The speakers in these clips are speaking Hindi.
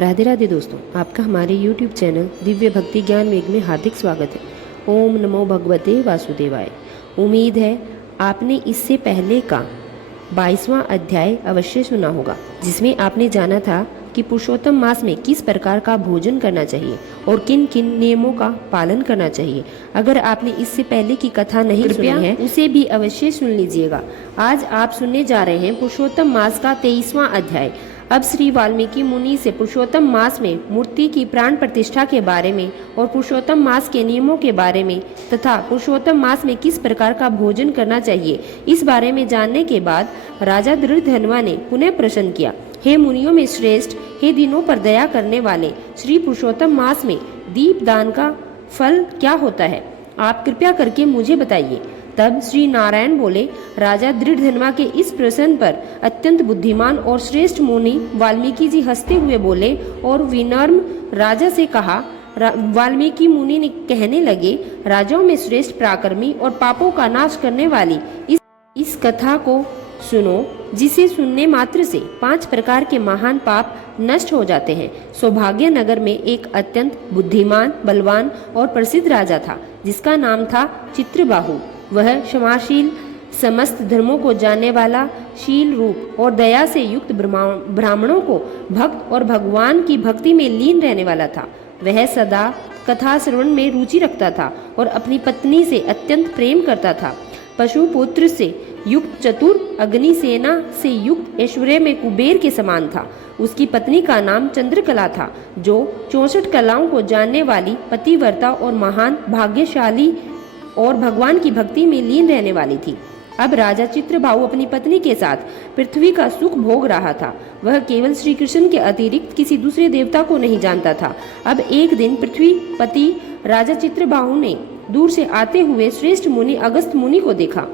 राधे राधे दोस्तों, आपका हमारे YouTube चैनल दिव्य भक्ति ज्ञान वेग में हार्दिक स्वागत है। ओम नमो भगवते वासुदेवाय। उम्मीद है आपने इससे पहले का 22वां अध्याय अवश्य सुना होगा, जिसमें आपने जाना था कि पुरुषोत्तम मास में किस प्रकार का भोजन करना चाहिए और किन किन नियमों का पालन करना चाहिए। अगर आपने इससे पहले की कथा नहीं सुनी है, उसे भी अवश्य सुन लीजिएगा। आज आप सुनने जा रहे हैं पुरुषोत्तम मास का 23वां अध्याय। अब श्री वाल्मीकि मुनि से पुरुषोत्तम मास में मूर्ति की प्राण प्रतिष्ठा के बारे में और पुरुषोत्तम मास के नियमों के बारे में तथा पुरुषोत्तम मास में किस प्रकार का भोजन करना चाहिए, इस बारे में जानने के बाद राजा दृढ़धनवा ने पुनः प्रश्न किया, हे मुनियों में श्रेष्ठ, हे दिनों पर दया करने वाले, श्री पुरुषोत्तम मास में दीप दान का फल क्या होता है? आप कृपया करके मुझे बताइए। तब श्री नारायण बोले, राजा दृढ़धनवा के इस प्रश्न पर अत्यंत बुद्धिमान और श्रेष्ठ मुनि वाल्मीकि जी हंसते हुए बोले और विनम्र राजा से कहा। वाल्मीकि मुनि ने कहने लगे, राजाओं में श्रेष्ठ पराक्रमी और पापों का नाश करने वाली इस कथा को सुनो, जिसे सुनने मात्र से 5 प्रकार के महान पाप नष्ट हो जाते हैं। सौभाग्य नगर में एक अत्यंत बुद्धिमान, बलवान और प्रसिद्ध राजा था, जिसका नाम था चित्रबाहु। वह क्षमाशील, समस्त धर्मों को जानने वाला, शील रूप और दया से युक्त ब्राह्मणों को भक्त और भगवान की भक्ति में लीन रहने वाला था। वह सदा कथा श्रवण में रुचि रखता था और अपनी पत्नी से अत्यंत प्रेम करता था। पशुपुत्र से युक्त, चतुर, अग्निसेना से युक्त, ऐश्वर्य में कुबेर के समान था। उसकी पत्नी का नाम चंद्रकला था, जो 64 कलाओं को जानने वाली, पतिव्रता और महान, भाग्यशाली और भगवान की भक्ति में लीन रहने वाली थी। अब राजा चित्रबाहु अपनी पत्नी के साथ पृथ्वी का सुख भोग रहा था। वह केवल श्री कृष्ण के अतिरिक्त किसी दूसरे देवता को नहीं जानता था। अब एक दिन पृथ्वीपति राजा चित्रबाहु ने दूर से आते हुए श्रेष्ठ मुनि अगस्त मुनि को देखा।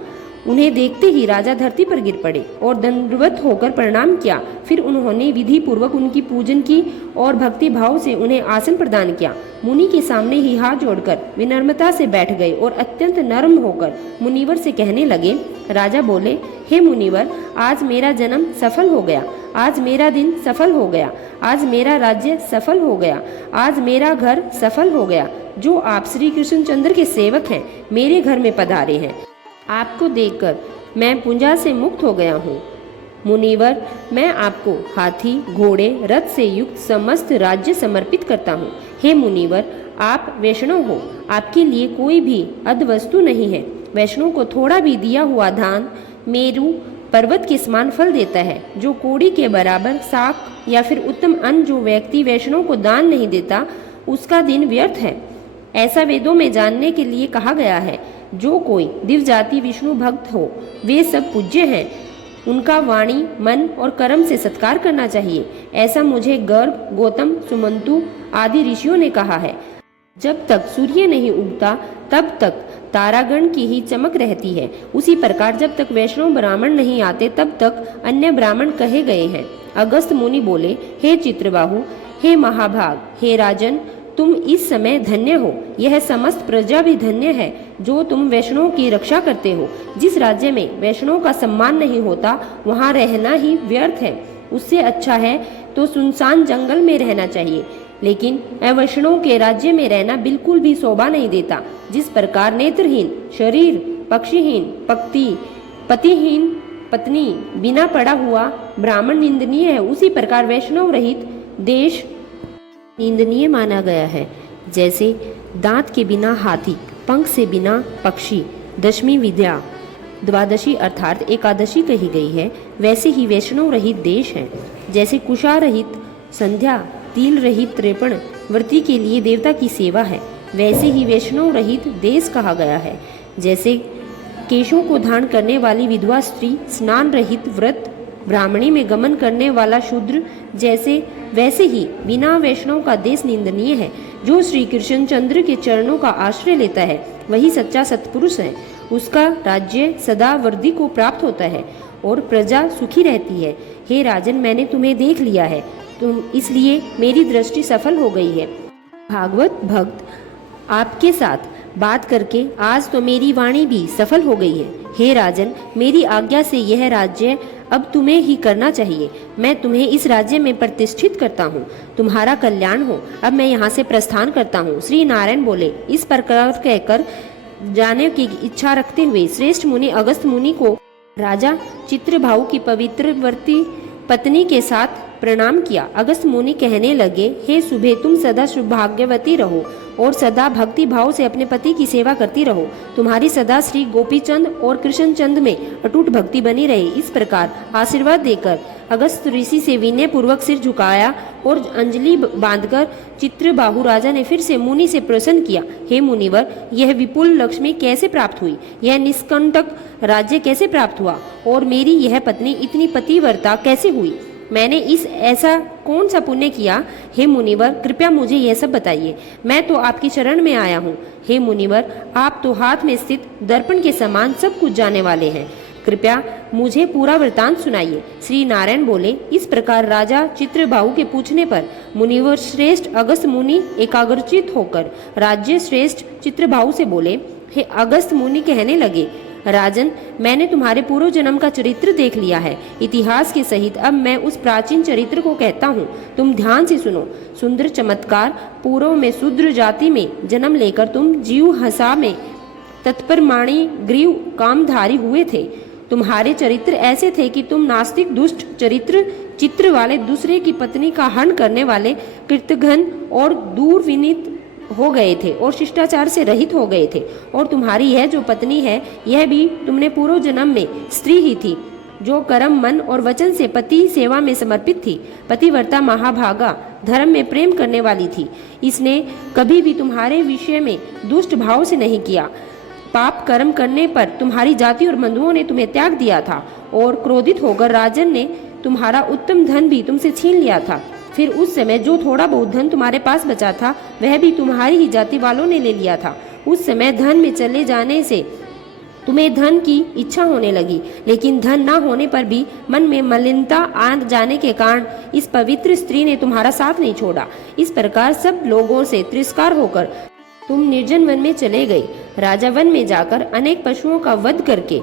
उन्हें देखते ही राजा धरती पर गिर पड़े और दंडवत होकर प्रणाम किया। फिर उन्होंने विधि पूर्वक उनकी पूजन की और भक्ति भाव से उन्हें आसन प्रदान किया। मुनि के सामने ही हाथ जोड़कर विनम्रता से बैठ गए और अत्यंत नर्म होकर मुनिवर से कहने लगे। राजा बोले, हे मुनिवर, आज मेरा जन्म सफल हो गया, आज मेरा दिन सफल हो गया, आज मेरा राज्य सफल हो गया, आज मेरा घर सफल हो गया। जो आप श्री कृष्णचंद्र के सेवक हैं, मेरे घर में पधारे हैं। आपको देखकर मैं पूंजा से मुक्त हो गया हूँ। मुनिवर, मैं आपको हाथी, घोड़े, रथ से युक्त समस्त राज्य समर्पित करता हूँ। हे मुनिवर, आप वैष्णव हो, आपके लिए कोई भी अध वस्तु नहीं है। वैष्णव को थोड़ा भी दिया हुआ दान मेरु पर्वत के समान फल देता है। जो कोड़ी के बराबर शाक या फिर उत्तम अन्न जो व्यक्ति वैष्णव को दान नहीं देता, उसका दिन व्यर्थ है। ऐसा वेदों में जानने के लिए कहा गया है। जो कोई दिव्य जाति विष्णु भक्त हो, वे सब पूज्य हैं। उनका वाणी, मन और कर्म से सत्कार करना चाहिए। ऐसा मुझे गर्ग, गौतम, सुमंतु आदि ऋषियों ने कहा है। जब तक सूर्य नहीं उगता, तब तक तारागण की ही चमक रहती है। उसी प्रकार जब तक वैष्णव ब्राह्मण नहीं आते, तब तक अन्य ब्राह्मण कहे गए हैं। अगस्त मुनि बोले, हे चित्रबाहु, हे महाभाग, हे राजन, तुम इस समय धन्य हो। यह समस्त प्रजा भी धन्य है, जो तुम वैष्णव की रक्षा करते हो। जिस राज्य में वैष्णव का सम्मान नहीं होता, वहाँ रहना ही व्यर्थ है। उससे अच्छा है तो सुनसान जंगल में रहना चाहिए, लेकिन अवैष्णव के राज्य में रहना बिल्कुल भी शोभा नहीं देता। जिस प्रकार नेत्रहीन शरीर, पक्षीहीन पतिहीन पत्नी, बिना पड़ा हुआ ब्राह्मण निंदनीय है, उसी प्रकार वैष्णव रहित देश निंदनीय माना गया है। जैसे दांत के बिना हाथी, पंख से बिना पक्षी, दशमी विद्या, द्वादशी अर्थात एकादशी कही गई है, वैसे ही वैष्णव रहित देश है। जैसे कुशा रहित संध्या, तिल रहित तृपण व्रती के लिए देवता की सेवा है, वैसे ही वैष्णव रहित देश कहा गया है। जैसे केशों को धारण करने वाली विधवा स्त्री, स्नान रहित व्रत, ब्राह्मणी में गमन करने वाला शूद्र, वैसे ही बिना वैष्णव का देश निंदनीय है। जो श्री कृष्णचंद्र के चरणों का आश्रय लेता है, वही सच्चा सत्पुरुष है। उसका राज्य सदा वृद्धि को प्राप्त होता है और प्रजा सुखी रहती है। हे राजन, मैंने तुम्हें देख लिया है, तुम इसलिए मेरी दृष्टि सफल हो गई है। भागवत भक्त आपके साथ बात करके आज तो मेरी वाणी भी सफल हो गई है। हे राजन, मेरी आज्ञा से यह राज्य अब तुम्हें ही करना चाहिए। मैं तुम्हें इस राज्य में प्रतिष्ठित करता हूँ, तुम्हारा कल्याण हो। अब मैं यहाँ से प्रस्थान करता हूँ। श्री नारायण बोले। इस प्रकार कहकर जाने की इच्छा रखते हुए श्रेष्ठ मुनि अगस्त मुनि को राजा चित्रभाऊ की पवित्रवर्ती पत्नी के साथ प्रणाम किया। अगस्त मुनि कहने लगे, हे सुबे, तुम सदा सौभाग्यवती रहो और सदा भक्ति भाव से अपने पति की सेवा करती रहो। तुम्हारी सदा श्री गोपीचंद और कृष्णचंद में अटूट भक्ति बनी रहे। इस प्रकार आशीर्वाद देकर अगस्त ऋषि से विनय पूर्वक सिर झुकाया और अंजलि बांधकर चित्रबाहु राजा ने फिर से मुनि से प्रश्न किया, हे मुनिवर, यह विपुल लक्ष्मी कैसे प्राप्त हुई? यह निष्कंटक राज्य कैसे प्राप्त हुआ? और मेरी यह पत्नी इतनी पतिव्रता कैसे हुई? मैंने इस ऐसा कौन सा पुण्य किया? हे मुनिवर, कृपया मुझे यह सब बताइए। मैं तो आपकी शरण में आया हूँ। हे मुनिवर, आप तो हाथ में स्थित दर्पण के समान सब कुछ जानने वाले हैं। कृपया मुझे पूरा वृतांत सुनाइए। श्री नारायण बोले। इस प्रकार राजा चित्रबाहु के पूछने पर मुनिवर श्रेष्ठ अगस्त मुनि एकाग्रचित होकर राज्य श्रेष्ठ चित्रबाहु से बोले, हे अगस्त मुनि कहने लगे, राजन, मैंने तुम्हारे पूर्व जन्म का चरित्र देख लिया है, इतिहास के सहित। अब मैं उस प्राचीन चरित्र को कहता हूँ, तुम ध्यान से सुनो। सुंदर चमत्कार पूर्व में शूद्र जाति में जन्म लेकर तुम जीव हसा में तत्पर माणी ग्रीव कामधारी हुए थे। तुम्हारे चरित्र ऐसे थे कि तुम नास्तिक दुष्ट चित्र वाले दूसरे की पत्नी का हनन करने वाले कृतघ्न और दूर विनीत हो गए थे और शिष्टाचार से रहित हो गए थे। और तुम्हारी यह जो पत्नी है, यह भी तुमने पूर्व जन्म में स्त्री ही थी, जो कर्म मन और वचन से पति सेवा में समर्पित थी। पतिव्रता महाभागा धर्म में प्रेम करने वाली थी। इसने कभी भी तुम्हारे विषय में दुष्ट भाव से नहीं किया। पाप कर्म करने पर तुम्हारी जाति और बंधुओं ने तुम्हें त्याग दिया था और क्रोधित होकर राजन ने तुम्हारा उत्तम धन भी तुमसे छीन लिया था। फिर उस समय जो थोड़ा बहुत धन तुम्हारे पास बचा था, वह भी तुम्हारी ही जाति वालों ने ले लिया था। उस समय धन में चले जाने से तुम्हें धन की इच्छा होने लगी, लेकिन धन न होने पर भी मन में मलिनता आ जाने के कारण इस पवित्र स्त्री ने तुम्हारा साथ नहीं छोड़ा। इस प्रकार सब लोगों से तिरस्कार होकर तुम निर्जन वन में चले गए। राजा वन में जाकर अनेक पशुओं का वध करके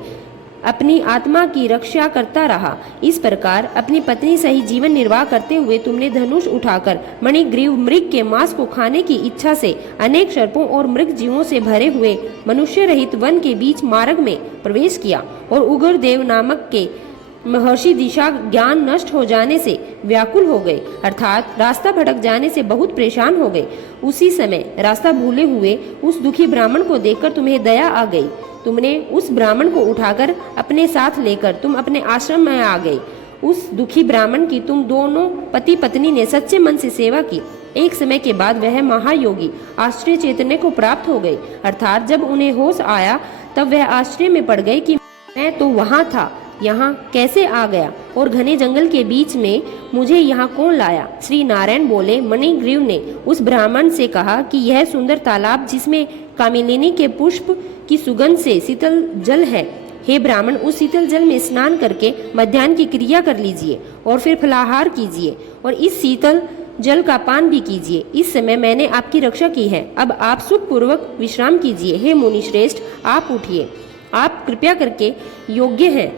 अपनी आत्मा की रक्षा करता रहा। इस प्रकार अपनी पत्नी सहित जीवन निर्वाह करते हुए तुमने धनुष उठाकर मणिग्रीव मृग के मांस को खाने की इच्छा से अनेक सर्पों और मृग जीवों से भरे हुए मनुष्य रहित वन के बीच मार्ग में प्रवेश किया और उग्र देव नामक के महर्षि दिशा ज्ञान नष्ट हो जाने से व्याकुल हो गए, अर्थात रास्ता भटक जाने से बहुत परेशान हो गए। उसी समय रास्ता भूले हुए उस दुखी ब्राह्मण को देखकर तुम्हें दया आ गई। तुमने उस ब्राह्मण को उठाकर अपने साथ लेकर तुम अपने आश्रम में आ गए। उस दुखी ब्राह्मण की तुम दोनों पति पत्नी ने सच्चे मन से सेवा की। एक समय के बाद वह महायोगी आश्चर्य चैतन्य को प्राप्त हो गए, अर्थात जब उन्हें होश आया तब वह आश्चर्य में पड़ गए कि मैं तो वहाँ था, यहाँ कैसे आ गया और घने जंगल के बीच में मुझे यहाँ कौन लाया? श्री नारायण बोले। मणिग्रीव ने उस ब्राह्मण से कहा कि यह सुंदर तालाब जिसमें कामिलिनी के पुष्प की सुगंध से शीतल जल है, हे ब्राह्मण, उस शीतल जल में स्नान करके मध्याह्न की क्रिया कर लीजिए और फिर फलाहार कीजिए और इस शीतल जल का पान भी कीजिए। इस समय मैंने आपकी रक्षा की है, अब आप सुखपूर्वक विश्राम कीजिए। हे मुनि श्रेष्ठ, आप उठिए, आप कृपया करके योग्य हैं।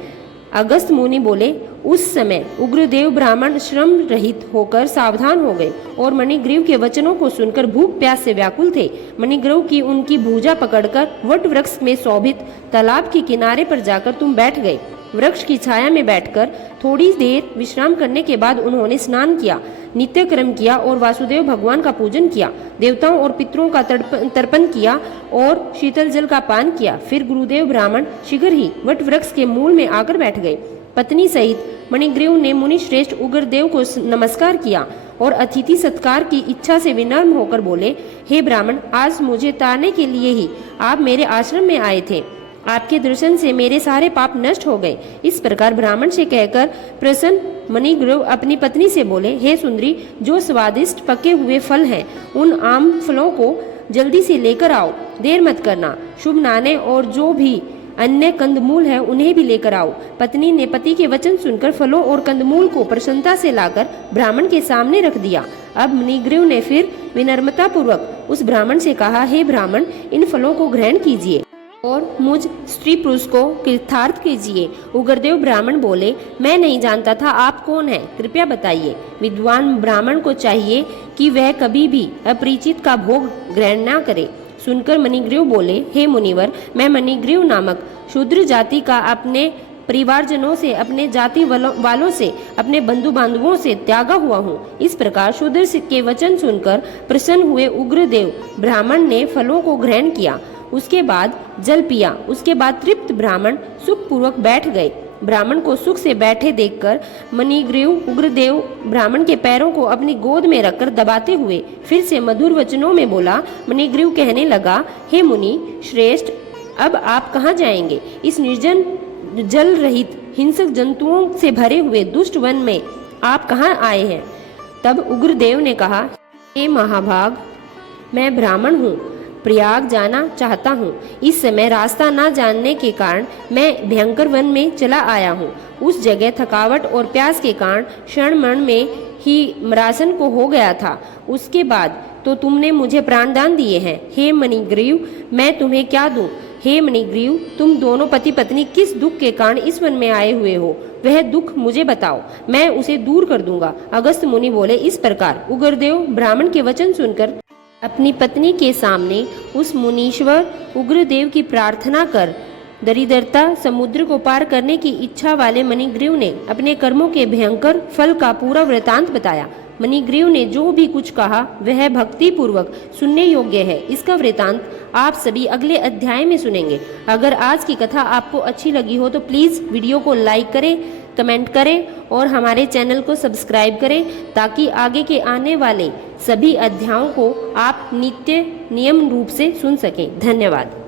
अगस्त मुनि बोले। उस समय उग्रदेव ब्राह्मण श्रम रहित होकर सावधान हो गए और मणिग्रीव के वचनों को सुनकर भूख प्यास से व्याकुल थे। मणिग्रीव की उनकी भुजा पकड़कर वट वृक्ष में शोभित तालाब के किनारे पर जाकर तुम बैठ गए। वृक्ष की छाया में बैठकर थोड़ी देर विश्राम करने के बाद उन्होंने स्नान किया, नित्य कर्म किया और वासुदेव भगवान का पूजन किया, देवताओं और पितरों का तर्पण किया और शीतल जल का पान किया। फिर गुरुदेव ब्राह्मण शीघ्र ही वट वृक्ष के मूल में आकर बैठ गए। पत्नी सहित मणिग्रीव ने मुनि श्रेष्ठ उग्रदेव को नमस्कार किया और अतिथि सत्कार की इच्छा से विनम्र होकर बोले, हे ब्राह्मण, आज मुझे तारने के लिए ही आप मेरे आश्रम में आए थे। आपके दर्शन से मेरे सारे पाप नष्ट हो गए। इस प्रकार ब्राह्मण से कहकर प्रसन्न मणिग्रीव अपनी पत्नी से बोले, हे सुंदरी, जो स्वादिष्ट पके हुए फल हैं, उन आम फलों को जल्दी से लेकर आओ, देर मत करना। शुभ नाने और जो भी अन्य कंदमूल है उन्हें भी लेकर आओ। पत्नी ने पति के वचन सुनकर फलों और कंदमूल को प्रसन्नता से लाकर ब्राह्मण के सामने रख दिया। अब मणिग्रीव ने फिर विनम्रता पूर्वक उस ब्राह्मण से कहा, हे ब्राह्मण, इन फलों को ग्रहण कीजिए और मुझ स्त्री पुरुष को कृतार्थ कीजिए। उग्रदेव ब्राह्मण बोले, मैं नहीं जानता था आप कौन हैं, कृपया बताइए। विद्वान ब्राह्मण को चाहिए कि वह कभी भी अपरिचित का भोग ग्रहण न करे। सुनकर मणिग्रीव बोले, हे मुनिवर, मैं मणिग्रीव नामक शूद्र जाति का अपने परिवारजनों से, अपने जाति वालों से, अपने बंधु बांधवों से त्यागा हुआ हूँ। इस प्रकार शूद्र के वचन सुनकर प्रसन्न हुए उग्रदेव ब्राह्मण ने फलों को ग्रहण किया, उसके बाद जल पिया। उसके बाद तृप्त ब्राह्मण सुखपूर्वक बैठ गए। ब्राह्मण को सुख से बैठे देखकर मणिग्रीव उग्रदेव ब्राह्मण के पैरों को अपनी गोद में रखकर दबाते हुए फिर से मधुर वचनों में बोला। मणिग्रीव कहने लगा, हे मुनि श्रेष्ठ, अब आप कहाँ जाएंगे? इस निर्जन जल रहित हिंसक जंतुओं से भरे हुए दुष्ट वन में आप कहाँ आए हैं? तब उग्रदेव ने कहा, हे महाभाग, मैं ब्राह्मण हूँ, प्रयाग जाना चाहता हूँ। इस समय रास्ता न जानने के कारण मैं भयंकर वन में चला आया हूँ। उस जगह थकावट और प्यास के कारण क्षण मन में ही मरासन को हो गया था। उसके बाद तो तुमने मुझे प्राणदान दिए हैं। हे मणिग्रीव, मैं तुम्हें क्या दूं? हे मणिग्रीव, तुम दोनों पति पत्नी किस दुख के कारण इस वन में आए हुए हो, वह दुख मुझे बताओ, मैं उसे दूर कर दूंगा। अगस्त मुनि बोले, इस प्रकार उग्रदेव ब्राह्मण के वचन सुनकर अपनी पत्नी के सामने उस मुनीश्वर उग्रदेव की प्रार्थना कर दरिद्रता समुद्र को पार करने की इच्छा वाले मणिग्रीव ने अपने कर्मों के भयंकर फल का पूरा वृतांत बताया। मणिग्रीव ने जो भी कुछ कहा वह भक्ति पूर्वक सुनने योग्य है। इसका वृतांत आप सभी अगले अध्याय में सुनेंगे। अगर आज की कथा आपको अच्छी लगी हो तो प्लीज़ वीडियो को लाइक करें, कमेंट करें और हमारे चैनल को सब्सक्राइब करें, ताकि आगे के आने वाले सभी अध्यायों को आप नित्य नियम रूप से सुन सकें। धन्यवाद।